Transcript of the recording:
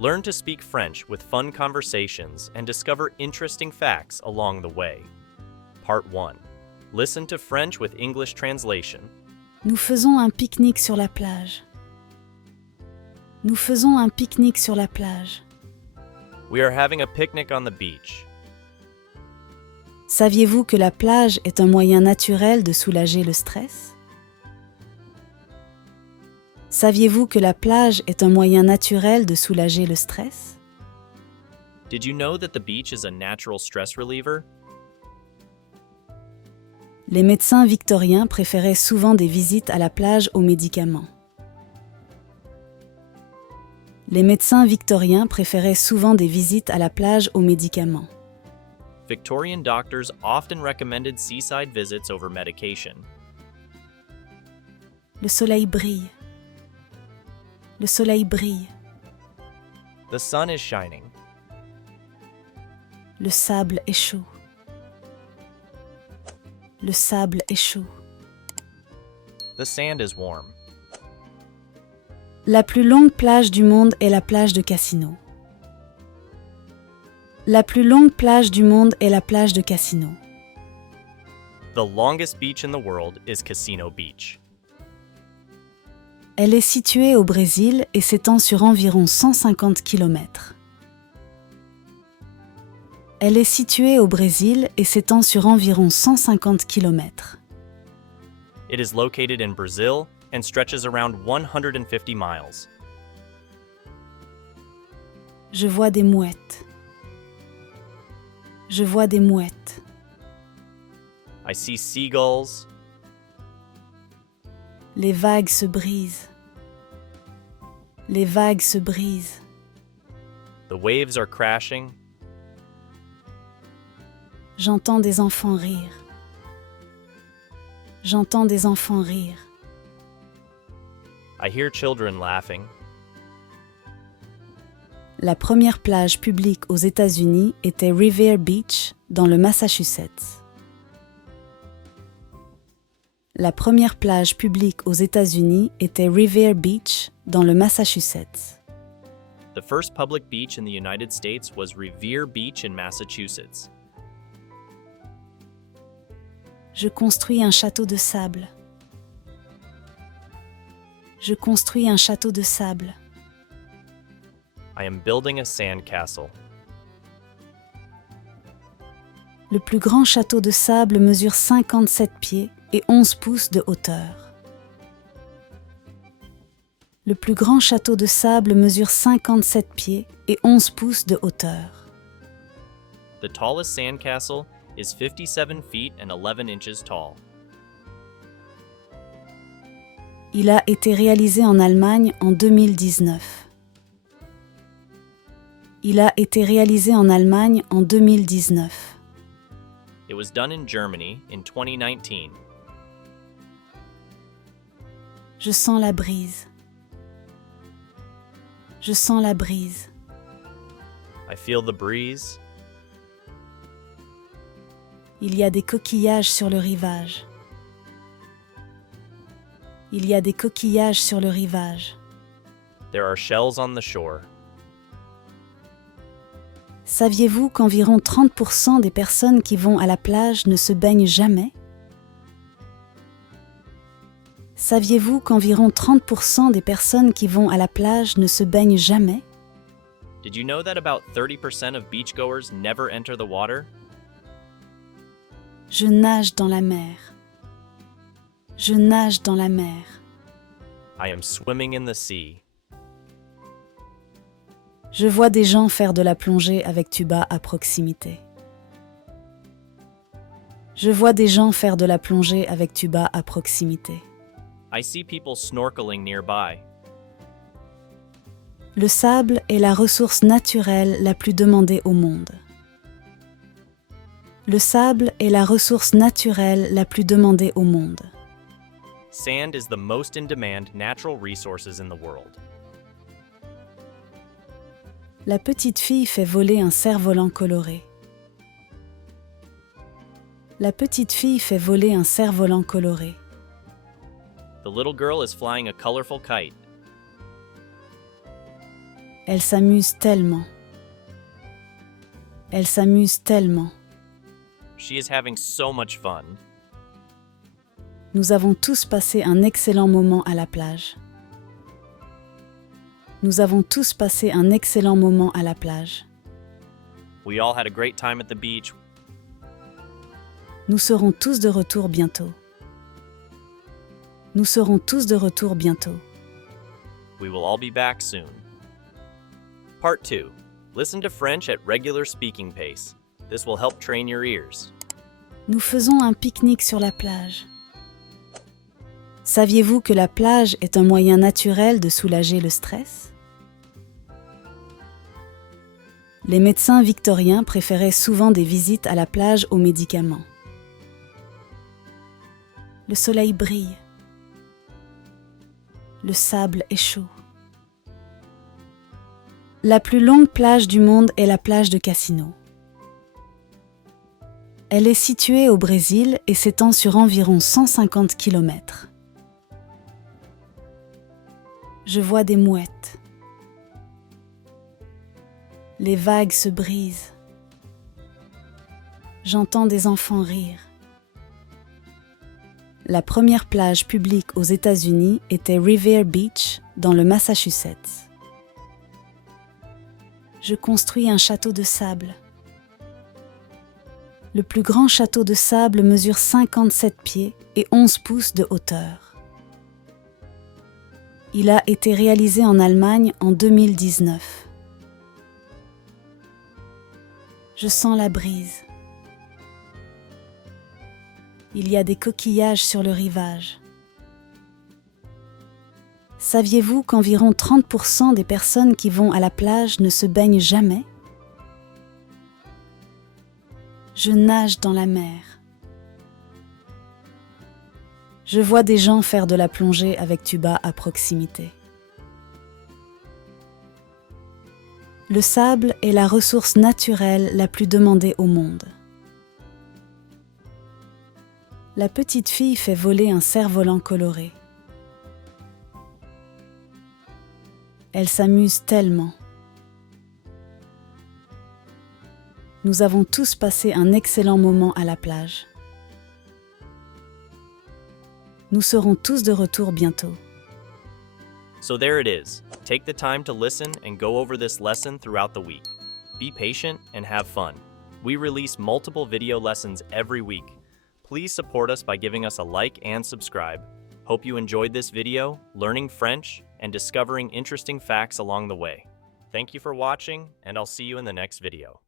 Learn to speak French with fun conversations and discover interesting facts along the way. Part 1. Listen to French with English translation. Nous faisons un pique-nique sur la plage. Nous faisons un pique-nique sur la plage. We are having a picnic on the beach. Saviez-vous que la plage est un moyen naturel de soulager le stress? Saviez-vous que la plage est un moyen naturel de soulager le stress? Did you know that the beach is a natural stress reliever? Les médecins victoriens préféraient souvent des visites à la plage aux médicaments. Les médecins victoriens préféraient souvent des visites à la plage aux médicaments. Victorian doctors often recommended seaside visits over medication. Le soleil brille. Le soleil brille. The sun is shining. Le sable est chaud. Le sable est chaud. The sand is warm. La plus longue plage du monde est la plage de Cassino. La plus longue plage du monde est la plage de Cassino. The longest beach in the world is Casino Beach. Elle est située au Brésil et s'étend sur environ 150 km. Elle est située au Brésil et s'étend sur environ 150 km. It is located in Brazil and stretches around 150 miles. Je vois des mouettes. Je vois des mouettes. I see seagulls. Les vagues se brisent. Les vagues se brisent. The waves are crashing. J'entends des enfants rire. J'entends des enfants rire. I hear children laughing. La première plage publique aux États-Unis était Revere Beach, dans le Massachusetts. La première plage publique aux États-Unis était Revere Beach, dans le Massachusetts. The first public beach in the United States was Revere Beach in Massachusetts. Je construis un château de sable. Je construis un château de sable. I am building a sand castle. Le plus grand château de sable mesure 57 pieds et 11 pouces de hauteur. Le plus grand château de sable mesure 57 pieds et 11 pouces de hauteur. The tallest sand castle is 57 feet and 11 inches tall. Il a été réalisé en Allemagne en 2019. Il a été réalisé en Allemagne en 2019. It was done in Germany in 2019. Je sens la brise. Je sens la brise. I feel the breeze. Il y a des coquillages sur le rivage. Il y a des coquillages sur le rivage. There are shells on the shore. Saviez-vous qu'environ 30% des personnes qui vont à la plage ne se baignent jamais? Saviez-vous qu'environ 30% des personnes qui vont à la plage ne se baignent jamais? Did you know that about 30% of beachgoers never enter the water? Je nage dans la mer. Je nage dans la mer. I am swimming in the sea. Je vois des gens faire de la plongée avec tuba à proximité. Je vois des gens faire de la plongée avec tuba à proximité. I see people snorkeling nearby. Le sable est la ressource naturelle la plus demandée au monde. Le sable est la ressource naturelle la plus demandée au monde. Sand is the most in-demand natural resources in the world. La petite fille fait voler un cerf-volant coloré. La petite fille fait voler un cerf-volant coloré. The little girl is flying a colorful kite. Elle s'amuse tellement. Elle s'amuse tellement. She is having so much fun. Nous avons tous passé un excellent moment à la plage. Nous avons tous passé un excellent moment à la plage. We all had a great time at the beach. Nous serons tous de retour bientôt. Nous serons tous de retour bientôt. We will all be back soon. Part 2. Listen to French at regular speaking pace. This will help train your ears. Nous faisons un pique-nique sur la plage. Saviez-vous que la plage est un moyen naturel de soulager le stress? Les médecins victoriens préféraient souvent des visites à la plage aux médicaments. Le soleil brille. Le sable est chaud. La plus longue plage du monde est la plage de Cassino. Elle est située au Brésil et s'étend sur environ 150 km. Je vois des mouettes. Les vagues se brisent. J'entends des enfants rire. La première plage publique aux États-Unis était Revere Beach, dans le Massachusetts. Je construis un château de sable. Le plus grand château de sable mesure 57 pieds et 11 pouces de hauteur. Il a été réalisé en Allemagne en 2019. Je sens la brise. Il y a des coquillages sur le rivage. Saviez-vous qu'environ 30% des personnes qui vont à la plage ne se baignent jamais? Je nage dans la mer. Je vois des gens faire de la plongée avec tuba à proximité. Le sable est la ressource naturelle la plus demandée au monde. La petite fille fait voler un cerf-volant coloré. Elle s'amuse tellement. Nous avons tous passé un excellent moment à la plage. Nous serons tous de retour bientôt. So there it is. Take the time to listen and go over this lesson throughout the week. Be patient and have fun. We release multiple video lessons every week. Please support us by giving us a like and subscribe. Hope you enjoyed this video, learning French, and discovering interesting facts along the way. Thank you for watching, and I'll see you in the next video.